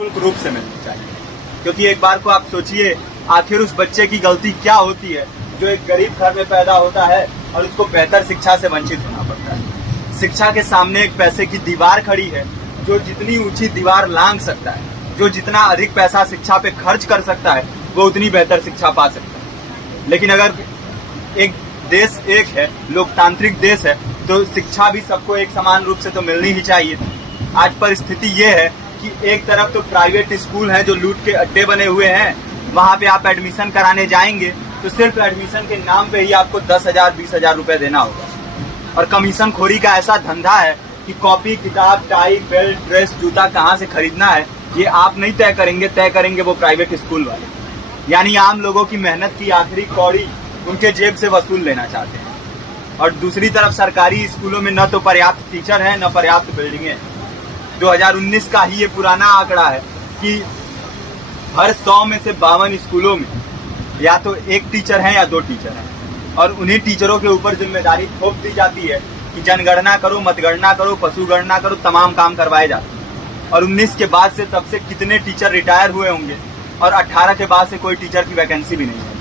रूप से मिलनी चाहिए। क्योंकि एक बार को आप सोचिए, आखिर उस बच्चे की गलती क्या होती है जो एक गरीब घर में पैदा होता है और उसको बेहतर शिक्षा से वंचित होना पड़ता है। शिक्षा के सामने एक पैसे की दीवार खड़ी है, जो जितनी ऊंची दीवार लांघ सकता है, जो जितना अधिक पैसा शिक्षा पे खर्च कर सकता है, वो उतनी बेहतर शिक्षा पा सकता है। लेकिन अगर एक देश एक है, लोकतांत्रिक देश है, तो शिक्षा भी सबको एक समान रूप से तो मिलनी ही चाहिए। आज परिस्थिति ये है कि एक तरफ तो प्राइवेट स्कूल हैं जो लूट के अड्डे बने हुए हैं, वहां पे आप एडमिशन कराने जाएंगे तो सिर्फ एडमिशन के नाम पे ही आपको 10,000 20,000 रुपए देना होगा। और कमीशन खोरी का ऐसा धंधा है कि कॉपी, किताब, टाई, बेल्ट, ड्रेस, जूता कहाँ से खरीदना है ये आप नहीं तय करेंगे वो प्राइवेट स्कूल वाले। यानी आम लोगों की मेहनत की आखिरी कौड़ी उनके जेब से वसूल लेना चाहते हैं। और दूसरी तरफ सरकारी स्कूलों में न तो पर्याप्त टीचर है, न पर्याप्त बिल्डिंगें हैं। 2019 का ही ये पुराना आंकड़ा है कि हर 100 में से 52 स्कूलों में या तो एक टीचर है या 2 टीचर हैं। और उन्हीं टीचरों के ऊपर जिम्मेदारी थोप दी जाती है कि जनगणना करो, मतगणना करो, पशु गणना करो, तमाम काम करवाए जाते हैं। और 19 के बाद से तब से कितने टीचर रिटायर हुए होंगे और 18 के बाद से कोई टीचर की वैकेंसी भी नहीं है।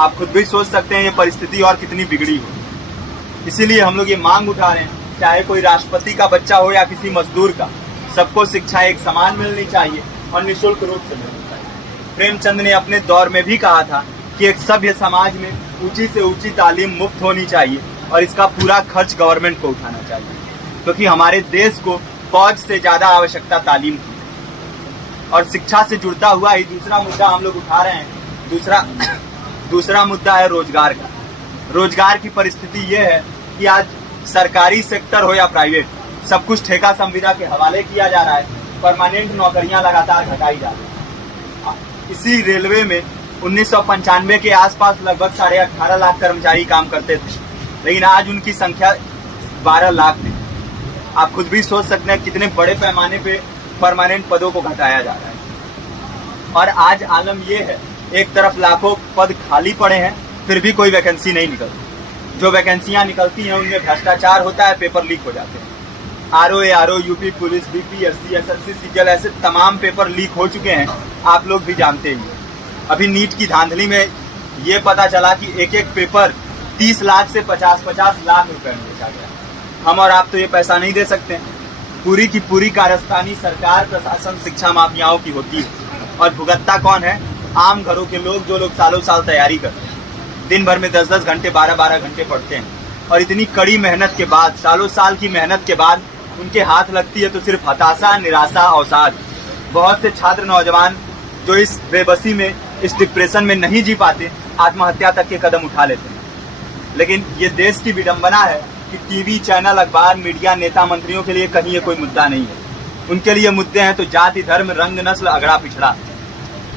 आप खुद भी सोच सकते हैं ये परिस्थिति और कितनी बिगड़ी हो। इसीलिए हम लोग ये मांग उठा रहे हैं, चाहे कोई राष्ट्रपति का बच्चा हो या किसी मजदूर का, सबको शिक्षा एक समान मिलनी चाहिए और निःशुल्क रूप से मिलनी चाहिए। प्रेमचंद ने अपने दौर में भी कहा था कि एक सभ्य समाज में ऊंची से ऊंची तालीम मुफ्त होनी चाहिए और इसका पूरा खर्च गवर्नमेंट को उठाना चाहिए, क्योंकि हमारे देश को फौज से ज्यादा आवश्यकता तालीम की है। और शिक्षा से जुड़ता हुआ ही दूसरा मुद्दा हम लोग उठा रहे हैं। दूसरा मुद्दा है रोजगार का। रोजगार की परिस्थिति ये है कि आज सरकारी सेक्टर हो या प्राइवेट, सब कुछ ठेका संविदा के हवाले किया जा रहा है। परमानेंट नौकरियां लगातार घटाई जा रही हैं। इसी रेलवे में 1995 के आसपास लगभग 18.5 लाख कर्मचारी काम करते थे, लेकिन आज उनकी संख्या 12 लाख थी। आप खुद भी सोच सकते हैं कितने बड़े पैमाने पे परमानेंट पदों को घटाया जा रहा है। और आज आलम ये है, एक तरफ लाखों पद खाली पड़े हैं, फिर भी कोई वैकेंसी नहीं निकलती। जो वैकेंसियां निकलती हैं उनमें भ्रष्टाचार होता है, पेपर लीक हो जाते हैं। RO, UP police, BPSC, SSC, CGL, ऐसे तमाम पेपर लीक हो चुके हैं, आप लोग भी जानते ही हैं। अभी नीट की धांधली में ये पता चला कि एक एक पेपर 30 लाख से 50-50 लाख रुपए में बेचा गया। हम और आप तो ये पैसा नहीं दे सकते। पूरी की पूरी कारस्तानी सरकार, प्रशासन, शिक्षा माफियाओं की होती है। और भुगतता कौन है? आम घरों के लोग, जो लोग सालों साल तैयारी करते हैं, दिन भर में 10-10 घंटे, 12-12 घंटे पढ़ते हैं। और इतनी कड़ी मेहनत के बाद, सालों साल की मेहनत के बाद उनके हाथ लगती है तो सिर्फ हताशा, निराशा, अवसाद। बहुत से छात्र नौजवान जो इस बेबसी में, इस डिप्रेशन में नहीं जी पाते, आत्महत्या तक के कदम उठा लेते हैं। लेकिन ये देश की विडंबना है कि टीवी चैनल, अखबार, मीडिया, नेता, मंत्रियों के लिए कहीं ये कोई मुद्दा नहीं है। उनके लिए मुद्दे हैं तो जाति, धर्म, रंग, नस्ल, अगड़ा पिछड़ा।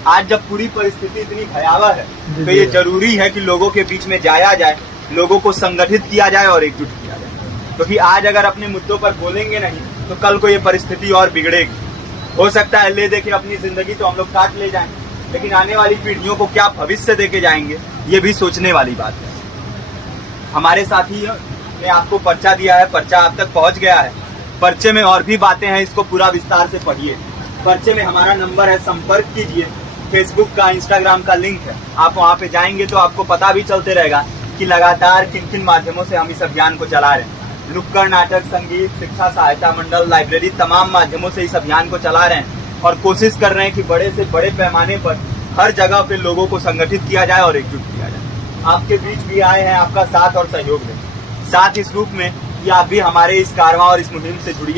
आज जब पूरी परिस्थिति इतनी भयावह है तो ये जरूरी है कि लोगों के बीच में जाया जाए, लोगों को संगठित किया जाए और एकजुट किया जाए। क्योंकि आज अगर अपने मुद्दों पर बोलेंगे नहीं तो कल को ये परिस्थिति और बिगड़ेगी। हो सकता है ले देके अपनी जिंदगी तो हम लोग काट ले जाएं, लेकिन आने वाली पीढ़ियों को क्या भविष्य देके जाएंगे, ये भी सोचने वाली बात है। हमारे साथी ने आपको पर्चा दिया है, पर्चा आप तक पहुंच गया है। पर्चे में और भी बातें हैं, इसको पूरा विस्तार से पढ़िए। पर्चे में हमारा नंबर है, संपर्क कीजिए। फेसबुक का, इंस्टाग्राम का लिंक है, आप वहाँ पे जाएंगे तो आपको पता भी चलते रहेगा कि लगातार किन किन माध्यमों से हम इस अभियान को चला रहे हैं। नुक्कड़ नाटक, संगीत, शिक्षा सहायता मंडल, लाइब्रेरी, तमाम माध्यमों से इस अभियान को चला रहे हैं और कोशिश कर रहे हैं कि बड़े से बड़े पैमाने पर हर जगह पे लोगों को संगठित किया जाए और एकजुट किया जाए। आपके बीच भी आए हैं आपका साथ और सहयोग दें। साथ इस रूप में कि आप भी हमारे इस कारवां और इस मुहिम से जुड़िए।